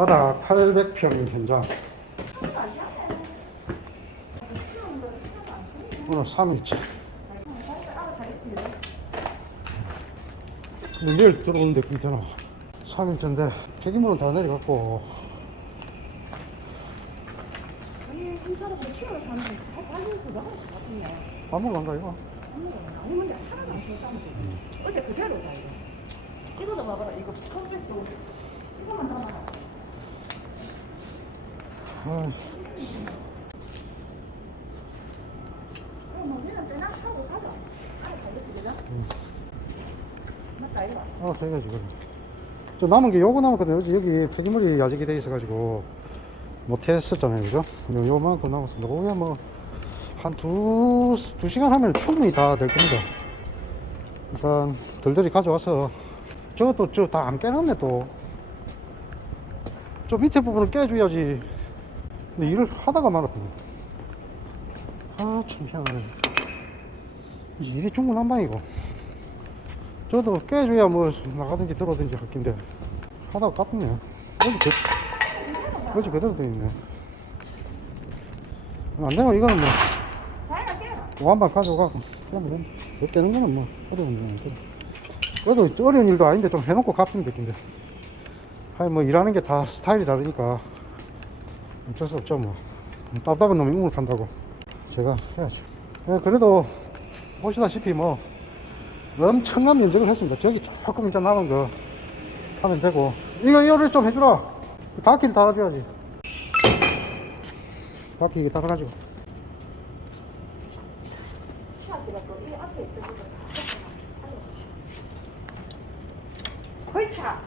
바닥 800평 현장. 오늘 3일째. 근데 내일 들어오는데 괜찮아. 3일째인데 폐기물은 다 내려갔고 아니 이 사람들 키워서 사는 거 빨리 그 나갈 것 같은데 밥 먹으러 간다 이거. 어제 그대로다 이거 이거도 봐봐라 이거 컴퓨터 이거만 담아라 이거 어, 해가지고. 저 남은 게 요거 남았거든요. 여기, 폐기물이 야적이 돼 있어가지고 못했었잖아요. 그죠? 요, 요만큼 남았습니다. 그게 뭐, 한 두, 두 시간 하면 충분히 다 될 겁니다. 일단, 덜덜이 가져와서, 저것도 저 다 안 깨놨네, 또. 저 밑에 부분을 깨줘야지. 근데 일을 하다가 말았거든요. 아, 참 희한하네. 일이 중구난방이고. 저도 깨줘야 뭐 나가든지 들어오든지 할 긴데 하다가 깝네 어디 그, 어디 그대로 돼 있네 안 되면 이거는 뭐 완반 가져가고 돼. 몇 깨는 거는 뭐 어려운 일 아니고 그래도 어려운 일도 아닌데 좀 해놓고 갚으면 되긴데 아니 뭐 일하는 게 다 스타일이 다르니까 어쩔 수 없죠 뭐. 답답한 놈이 우물 판다고. 제가 해야죠. 예, 그래도 보시다시피 뭐 엄청난 면적을 했습니다. 저기 조금 이제 남은 거 하면 되고. 이거 이거를 좀 해주라. 바퀴를 달아줘야지. 바퀴 이게 달아가지고. 허이차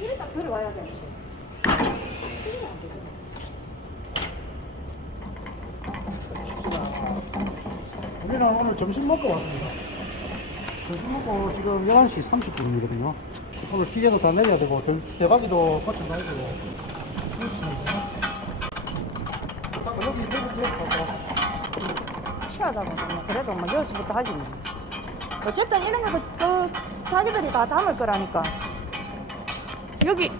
이래 딱 들어와야 돼 우리는 오늘 점심 먹고 왔습니다. 점심 먹고 지금 11시 30분이거든요. 오늘 기계도 다 내려야 되고 대- 대박이도 거쳐놔야 되고 여기 여기 여기 치하다고 뭐 그래도 뭐 여기서부터 하지 뭐. 어쨌든 이런 거도 그 자기들이 다 담을 거라니까 여기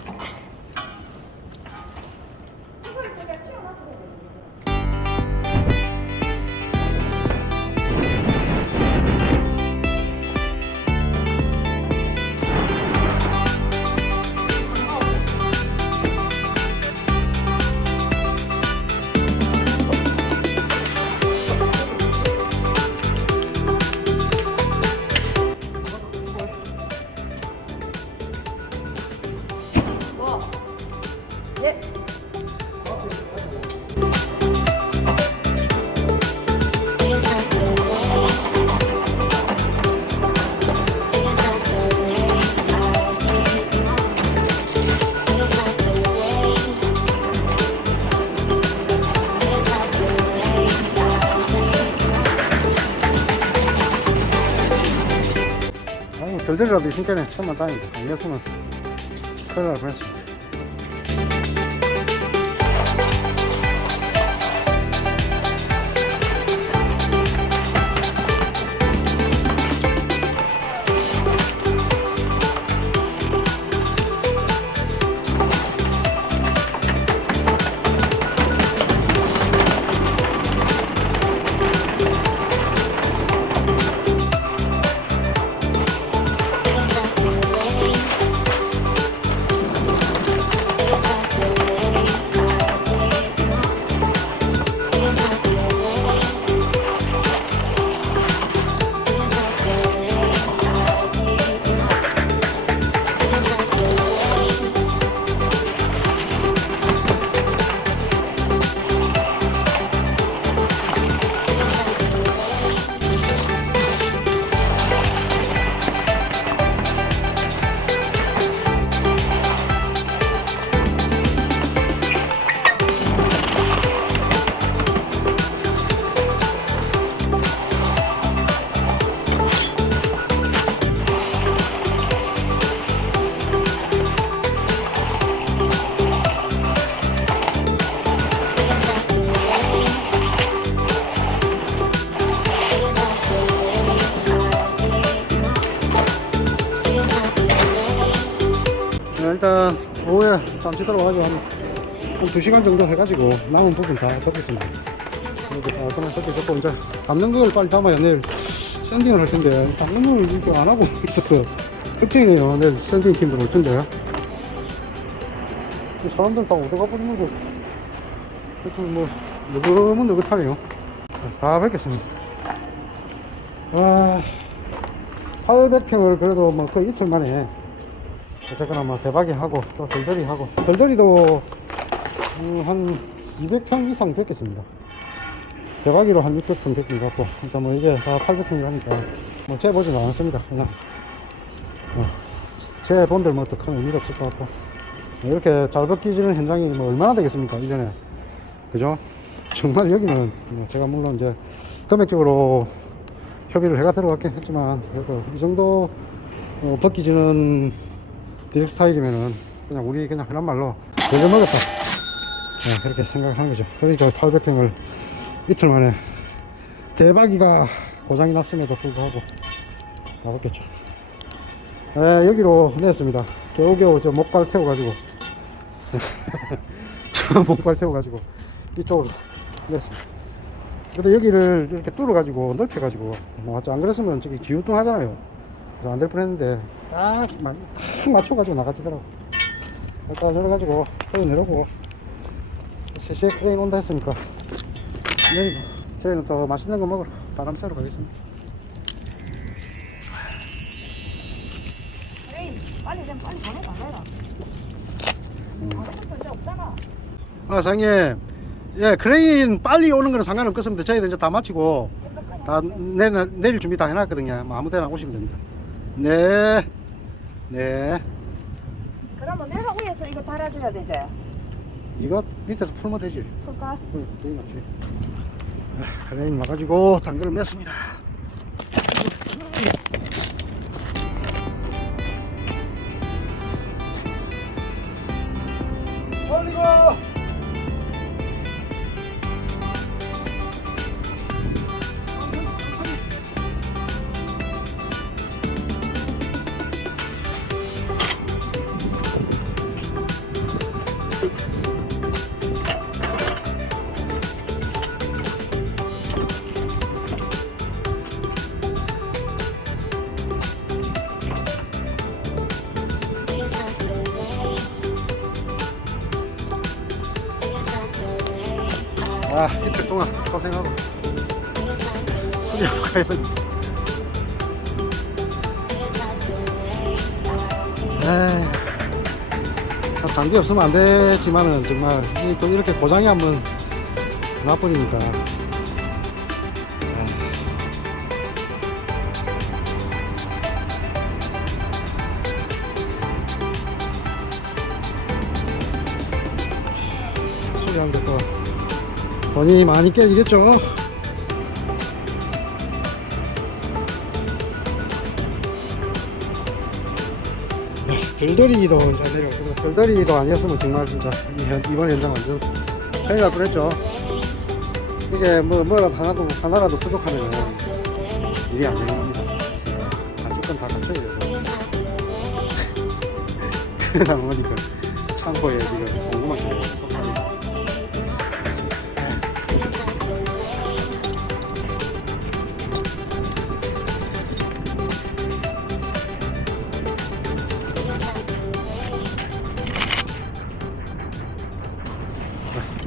you? 아니 덜덜이라도 있으니까 천만 다행이다. 아니었으면 큰일 날 뻔했습 잠시 들어 가지고 한, 한 2시간 정도 해가지고 남은 부분 다 덮겠습니다. 이렇게 다 그냥 덮여갖고 이제 담는 걸 빨리 담아야 내일 샌딩을 할 텐데 담는 걸 이렇게 안 하고 있었어. 걱정이네요. 내일 샌딩 팀들 올 텐데. 이 사람들 다 어디가 버리는 거. 하여튼 뭐, 느긋은 느긋하네요. 자, 다 뵙겠습니다. 와, 800평을 그래도 뭐 거의 이틀 만에 어쨌거나 뭐 대박이 하고 또 덜덜이 하고 덜덜이도 음, 한 200평 이상 됐겠습니다. 대박이로 한 600평 됐긴 같고 일단 뭐 이게 다 800평이라니까 뭐 재보진 않았습니다. 그냥 어, 재본들 뭐 어떡하면 의미가 없을 것 같고 이렇게 잘 벗기지는 현장이 뭐 얼마나 되겠습니까 이전에 그죠? 정말 여기는 뭐 제가 물론 이제 금액적으로 협의를 해가 들어갔긴 했지만 그래도 이 정도 어, 벗기지는 디렉 스타일이면은 그냥 우리 그냥 흔한 말로 되게 먹었다. 네, 그렇게 생각하는 거죠. 그러니까 800평을 이틀 만에 대박이가 고장이 났음에도 불구하고 나왔겠죠. 네, 여기로 냈습니다. 겨우겨우 저 목발 태워가지고. 저 목발 태워가지고 이쪽으로 냈습니다. 근데 여기를 이렇게 뚫어가지고 넓혀가지고 나왔죠. 안 그랬으면 저기 기우뚱 하잖아요. 그래서 안 될 뻔했는데 딱, 마- 딱 맞춰가지고 나가지더라고. 일단 열어가지고 소리 내려고 3시에 크레인 온다 했으니까 저희는 또 맛있는 거 먹으러 바람 쐬러 가겠습니다. 에이, 빨리 좀 빨리 이제 없잖아. 아, 장님. 예, 크레인 빨리 오는 거는 상관없겠습니다. 저희들 이제 다 마치고 다 내, 내일 준비 다 해놨거든요. 뭐 아무 데나 오시면 됩니다. 네. 네. 그러면 내가 위에서 이거 달아줘야 되지. 이거 밑에서 풀면 되지. 풀까? 응, 되게 맞지. 아, 크레인 와가지고 당근을 맸습니다. 빨리 가! 이틀 동안 고생하고. Too late. 에이, 참 단계 없으면 안 되지만은 정말 이- 또 이렇게 고장이 한번 나버리니까. 돈이 많이 깨지겠죠. 들더리도 이제 내려오고 들더리도 아니었으면 정말 진짜 이번 현장 완전 회의가 그랬죠. 이게 뭐 뭐라도 하나도 하나라도 부족하면 일이 안 되는 겁니다. 무조건 다 갖춰야. 돼서 그러다 보니까 창고에 지금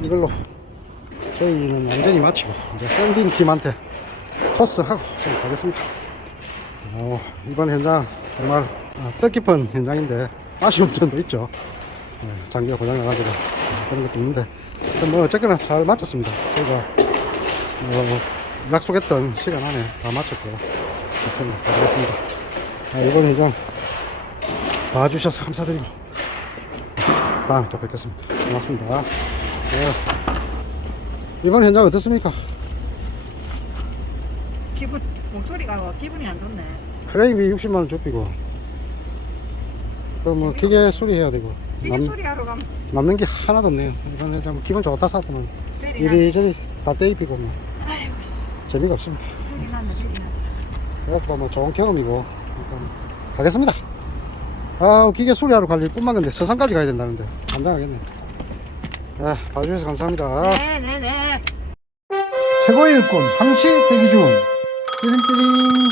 이걸로 저희는 완전히 마치고 이제 샌딩 팀한테 토스하고 좀 가겠습니다. 어, 이번 현장 정말 아, 뜻깊은 현장인데 아쉬운 점도 있죠. 네, 장비가 고장나가지고 어, 그런 것도 있는데 뭐 어쨌거나 잘 마쳤습니다. 저희가 어, 약속했던 시간 안에 다 마쳤고 하여튼 가겠습니다. 아, 이번 현장 봐주셔서 감사드리고 다음에 또 뵙겠습니다. 고맙습니다. 네. 이번 현장 어떻습니까? 기분 목소리가 뭐 기분이 안 좋네. 크레인비 60만 원 좁히고 그뭐 기계 수리해야 되고 이게 남, 소리하러 가면 남는 게 하나도 없네요 이번 현장 뭐 기분 좋다 사더만. 이리저리 다 떼입히고 뭐 재미가 없습니다 소리 난다 소리 났어. 그래도 뭐 좋은 경험이고 일단 가겠습니다 아 기계 수리하러 갈 일뿐만 근데 서산까지 가야 된다는데 안 당하겠네 아 봐주셔서 감사합니다. 네네네. 최고의 일꾼 항시 대기 중. 띠링띠링